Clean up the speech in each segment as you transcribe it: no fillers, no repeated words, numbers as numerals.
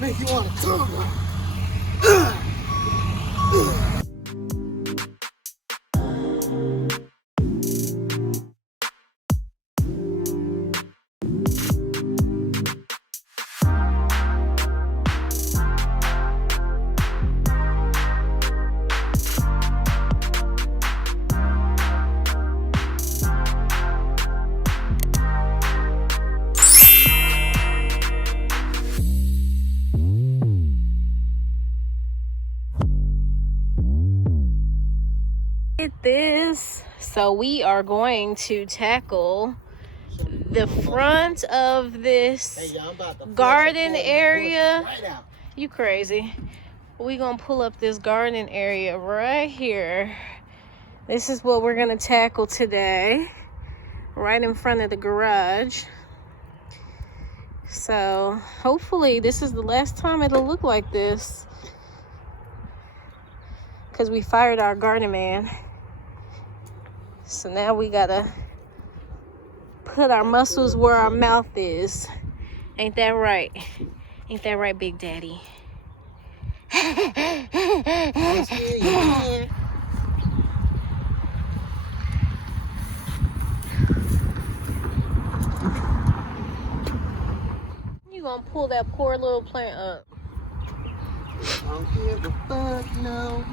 Make you want to talk. At this, so we are going to tackle the front of this garden area. You crazy. We gonna pull up this garden area right here. This is what we're gonna tackle today, right in front of the garage. So hopefully this is the last time it'll look like this, because we fired our garden man. So now we gotta put our muscles where our mouth is. Ain't that right? Ain't that right, Big Daddy? You gonna pull that poor little plant up. I don't give a fuck, no.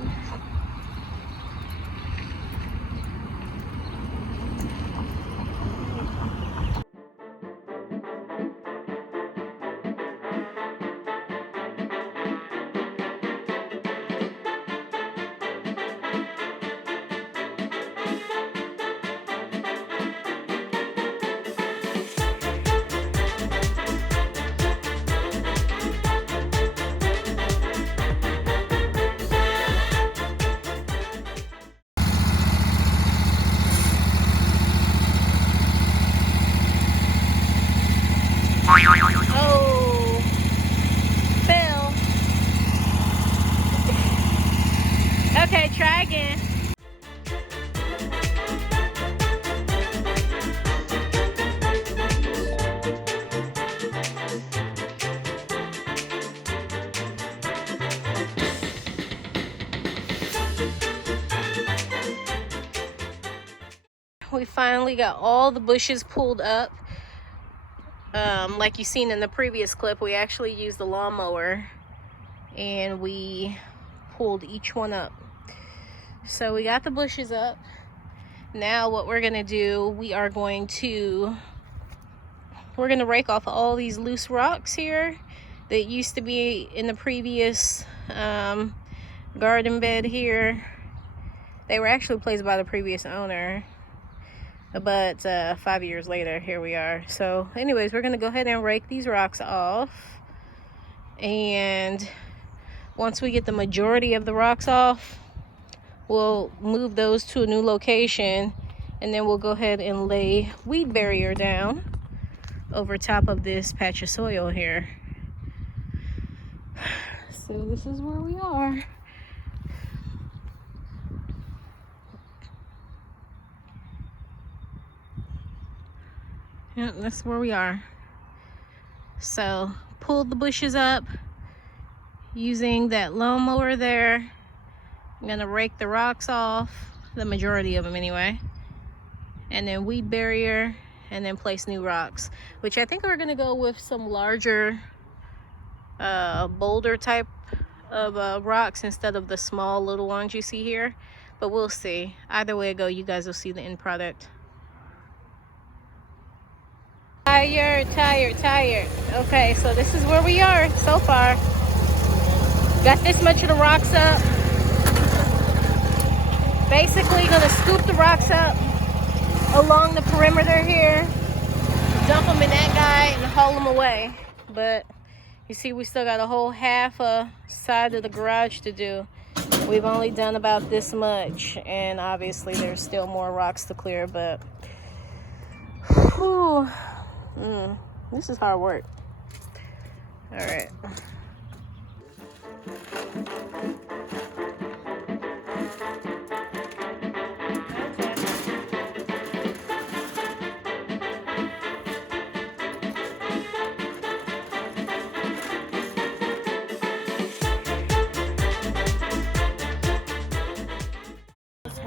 Oh, fell. Okay, try again. We finally got all the bushes pulled up. Like you seen in the previous clip, we actually used the lawnmower and we pulled each one up. So we got the bushes up. Now what we're gonna do, we're gonna rake off all these loose rocks here that used to be in the previous garden bed here. They were actually placed by the previous owner, but 5 years later, here we are. So anyways, we're gonna go ahead and rake these rocks off, and once we get the majority of the rocks off, we'll move those to a new location, and then we'll go ahead and lay weed barrier down over top of this patch of soil here. So this is where we are. Yeah, that's where we are. So pulled the bushes up using that lawnmower there. I'm gonna rake the rocks off, the majority of them anyway, and then weed barrier, and then place new rocks, which I think we're gonna go with some larger boulder type of rocks instead of the small little ones you see here, but we'll see. Either way it go, you guys will see the end product. Tired. Okay, so this is where we are so far. Got this much of the rocks up. Basically gonna scoop the rocks up along the perimeter here, dump them in that guy and haul them away. But you see, we still got a whole half a side of the garage to do. We've only done about this much, and obviously there's still more rocks to clear, but whew, this is hard work. All right.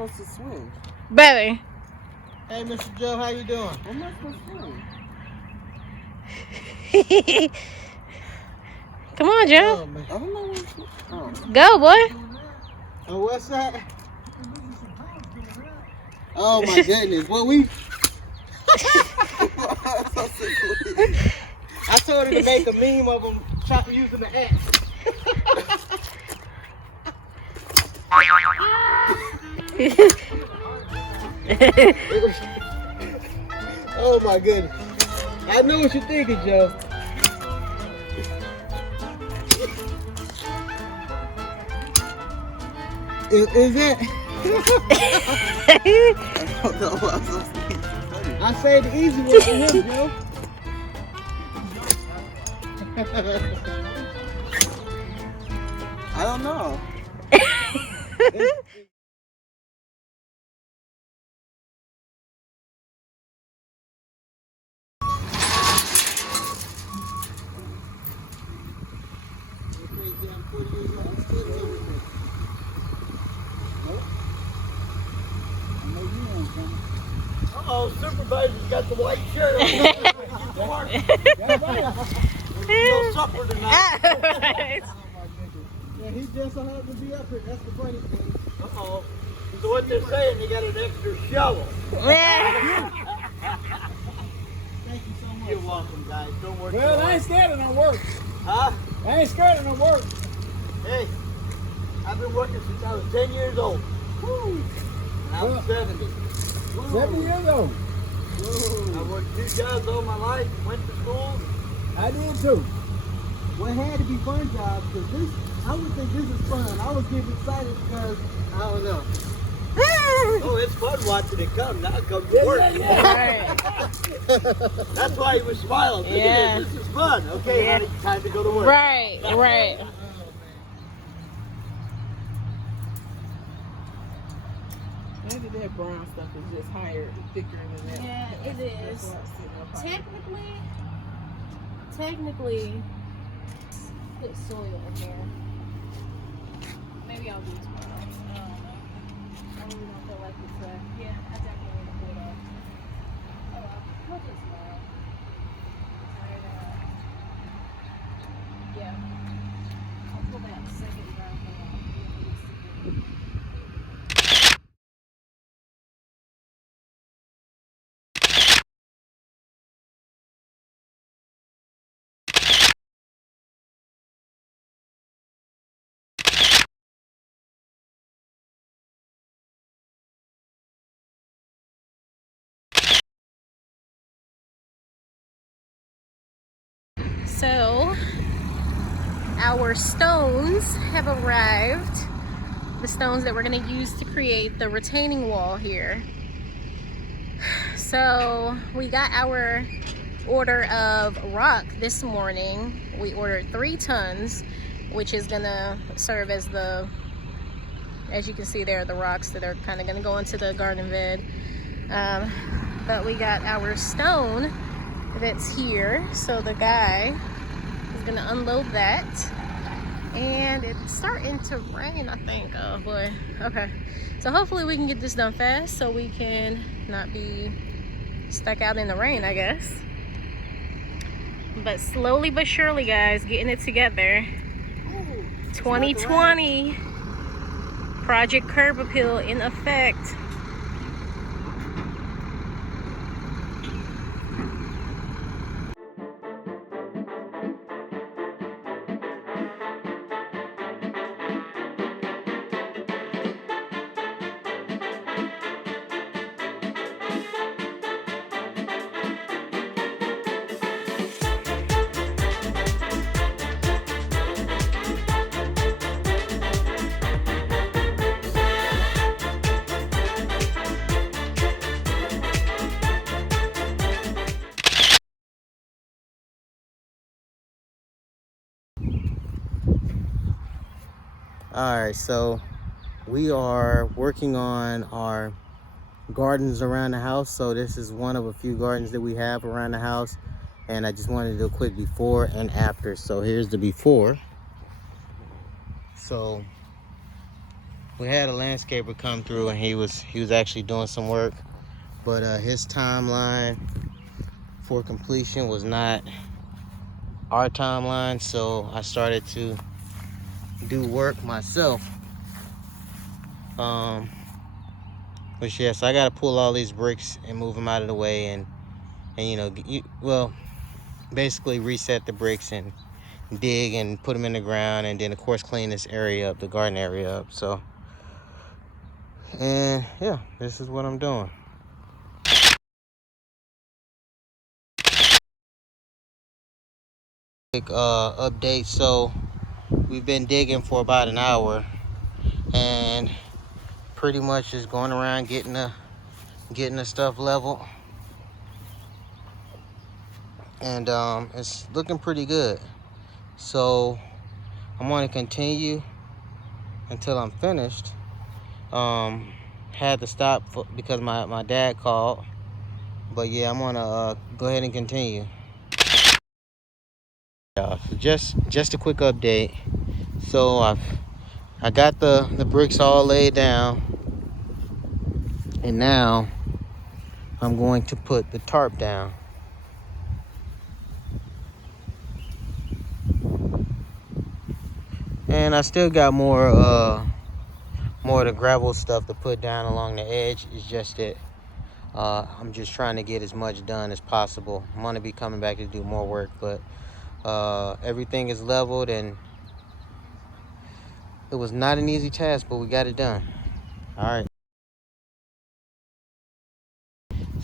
supposed to swing? Baby. Hey, Mr. Joe, how you doing? I'm not supposed to swing. Come on, Joe. Oh, man. I don't know what it's Go, boy. Oh, what's that? Oh, my goodness. Well, we... I told her to make a meme of them using the axe. Oh my goodness. I know what you're thinking, Joe. Is it? I say the easy way for him, Joe. I don't know. Uh-oh, supervisor's got the white shirt on. That's right. No supper tonight. Yeah, he just so happened to be up here. That's the funny thing. Uh-oh. So what they're saying, they got an extra shovel. Thank you so much. You're welcome, guys. Don't work. Well, I ain't scared of no work. Huh? I ain't scared of no work. Hey, I've been working since I was 10 years old. Woo. And I'm 70. 7 years old. I worked 2 jobs all my life, went to school. I did too. Well, it had to be fun jobs because this, I would think this is fun. I was getting excited because, I don't know. Oh, it's fun watching it come. Now it comes to work. Right. That's why he was smiling. Look at this. This is fun. Okay, honey, time to go to work. Right, right. Maybe that brown stuff is just higher, thicker than that. Yeah, it is. Technically, put soil in here. Maybe I'll do it tomorrow. I don't know. I really don't feel like it's yeah, I definitely need to pull it off. Oh well, we'll do it tomorrow. Alright, yeah. I'll pull that second round off. So, our stones have arrived. The stones that we're going to use to create the retaining wall here. So, we got our order of rock this morning. We ordered 3 tons, which is going to serve as the, as you can see there, the rocks that are kind of going to go into the garden bed. But we got our stone that's here, so the guy is gonna unload that, and it's starting to rain, I think. Oh boy. Okay, so hopefully we can get this done fast so we can not be stuck out in the rain, I guess. But slowly but surely, guys, getting it together. 2020 Project Curb Appeal in effect. Alright, so we are working on our gardens around the house. So this is one of a few gardens that we have around the house, and I just wanted to do a quick before and after. So here's the before. So we had a landscaper come through, and he was actually doing some work, but his timeline for completion was not our timeline, so I started to do work myself. But yes, I gotta pull all these bricks and move them out of the way, and you know, well, basically reset the bricks and dig and put them in the ground, and then of course clean this area up, the garden area up. So, and yeah, this is what I'm doing. Quick update. So we've been digging for about an hour, and pretty much just going around getting the stuff leveled, and it's looking pretty good. So I'm going to continue until I'm finished. Had to stop because my dad called, but yeah, I'm gonna go ahead and continue. So just a quick update. So I got the bricks all laid down, and now I'm going to put the tarp down. And I still got more of the gravel stuff to put down along the edge. It's just that I'm just trying to get as much done as possible. I'm gonna be coming back to do more work, but everything is leveled, and it was not an easy task, but we got it done. All right.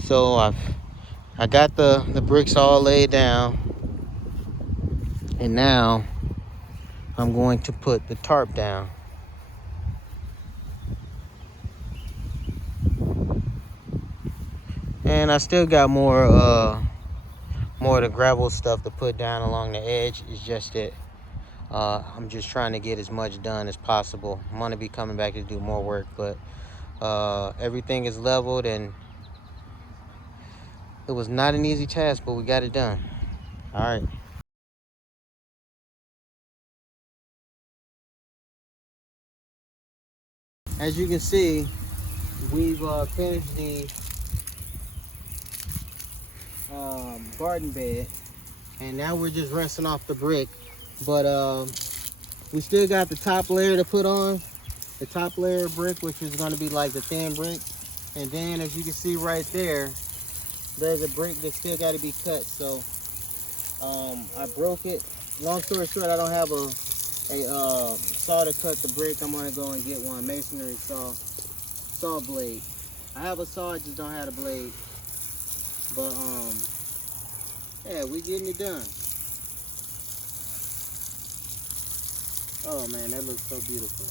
So I got the bricks all laid down, and now I'm going to put the tarp down. And I still got more of the gravel stuff to put down along the edge. It's just that I'm just trying to get as much done as possible. I'm gonna be coming back to do more work, but everything is leveled, and it was not an easy task, but we got it done. All right. As you can see, we've finished the garden bed, and now we're just rinsing off the brick. But we still got the top layer to put on, the top layer of brick, which is going to be like the thin brick. And then, as you can see right there, there's a brick that still got to be cut. So I broke it. Long story short, I don't have a saw to cut the brick. I'm gonna go and get one, masonry saw blade. I have a saw, I just don't have a blade. But yeah, we getting it done. Oh man, that looks so beautiful.